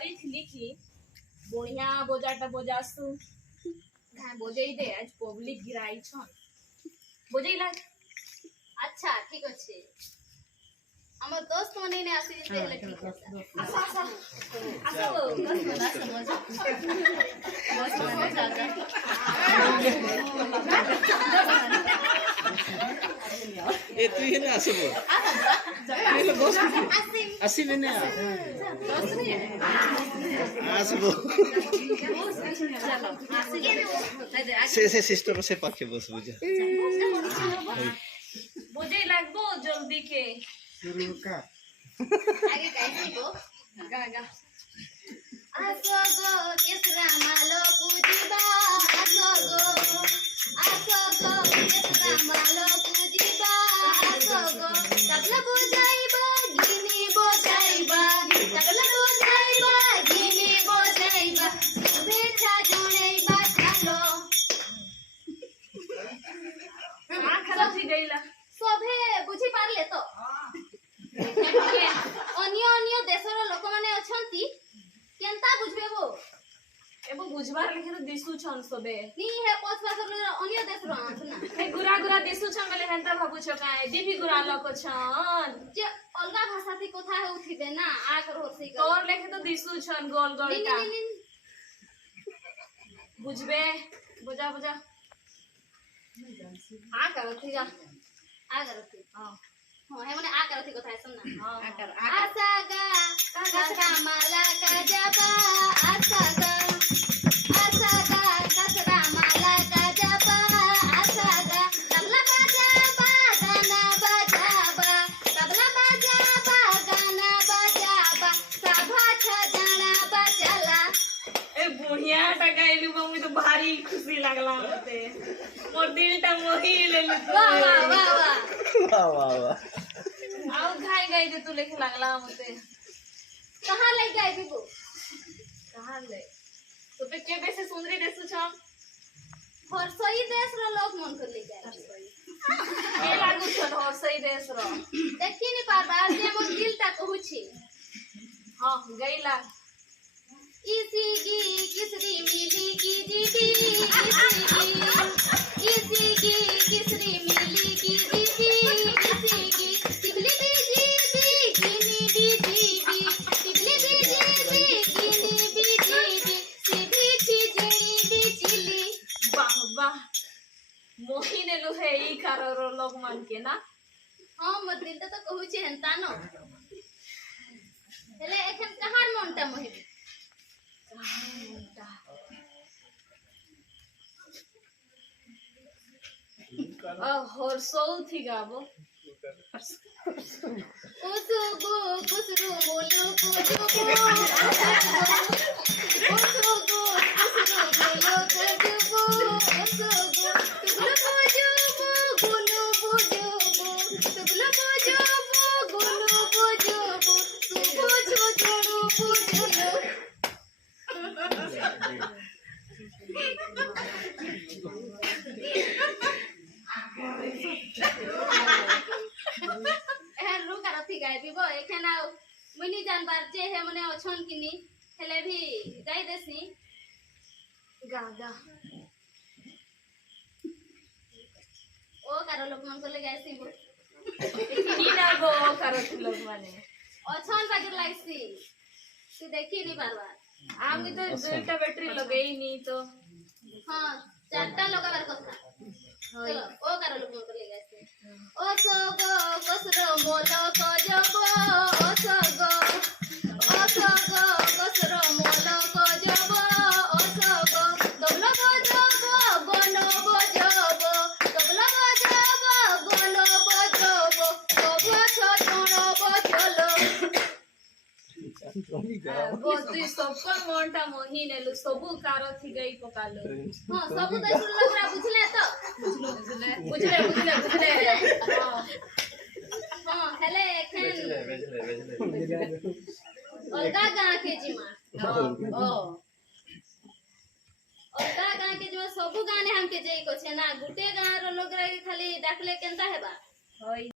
पचारी थी कि बढ़िया बोजाटा बोजासु घा बोजेई दे आज पब्लिक गिराई छन बोजेइला। अच्छा ठीक अच्छे हमर दोस्त मने ने आसी जेते हेले ठीक है आसा आसा आसा बस मने जाजा ए तू ये ना आसबो ये लो बस आसी ने ना दोस्त नहीं आसबो से सिस्टर से पाके बस बुझा बोजेई लागबो जल्दी के शुरू का आगे कैसे गो गा गा आसो गो केसरामाल पूजिबा आसो गो केसरामाल पूजिबा आसो गो तबला बजाइबा गिनी बजाइबा तबला बजाइबा गिनी बजाइबा शुभेच्छा जणाइबा चलो खराब थी गईला सभे बुझी पारले तो अन्य अन्य देशर लोक माने अछंती केनता बुझबे वो एबो बुझबार लेखे तो दिसु छन सबे नी हे पछ पासर अन्य देशर आछ ना ए गुरा गुरा दिसु छन गले हेंता भाबु छ काय दीपी गुरा लोक छन जे अलगा भाषा थी कथा होथिबे ना आ कर होसी कर तोर लेखे तो दिसु छन गोल गोल का बुझबे बुझा बुझा आ करथि जा आ करथि हां हां हे माने आ करथि कथा सुन ना हां आ कर आशा गा कसरामाला का जबा आशा गा कसरामाला का जबा आशा गा तबला बजाबा गाना बजाबा तबला बजाबा गाना बजाबा सभा छ जाना बचला ए बुढ़िया टा गाइलु मम्मी तो भारी खुशी लागला मते मोर दिलटा मोही लेलु वाह वाह वाह वाह वाह वाह वाह आउ घाई गाई दे तू लेखे लागला मते कहां ले गए बिबू कहां ले तो पे के बेसे सुंदरी देसु छ और सही देश रो लोग मन कर ले जाए के लागु छ और सही देश रो देखि नि पारबा जे मोर दिलटा कहू छी हां गईला इसीगी किसरी मिली की दीदी इसीगी किसरी मिली की दीदी इसीगी तिबली बीजीबी गिनी बीजीबी तिबली बीजीबी गिनी बीजीबी सीधी छिजनी बिचली वाह वाह मोही ने लो है ई कारो रो लोग मन के ना हां मोर दिलटा तो कहू छी हंता न हेले एखन कहार मनटा मोहि और सौ थी गाबो कुसुगु कुसरु मोलु कुजुगु कुसुगु कुसरु मोलु कुजुगु कुसुगु तुगलु कुजुगु गुनु बुजुगु तुगलु कुजुगु गुनु बुजुगु सुबु छुजुरु बुजुरु एहन रुक रथी गाय बिबो एखना मुनी जानबार जे हे मने अछन किनी हेले भी गाय देसी गा गा ओ कारो लोक मन को ले गायसी बो किनी ना गो करो थी लोग माने अछन बागिर लाइसी तू देखी नहीं पारबा आमी तो दुईटा बैटरी लगेई नी तो हां चारटा लगाबार कथा चलो ओ कारो लोक मन को ले गायसी ओ सोगो कसरो मोलो को जबो ओ सोगो कसरो मोलो को जबो ओ सोगो दबलो बजबो गोनो बजबो दबलो बजबो गोनो बजबो सबो छोटनो बचलो वो तू सबको मोंटा मोही नेलु सबु कारो थी गई पकालो हां सब तो सुनला बुझले तो बुझले हां हेले एखन अलगा गां के जिमा ओ अलगा गां के जिमा सब गाने हमके जेई को छे ना गुटे गां रो लोग रे खाली डाकले केनता हेबा होई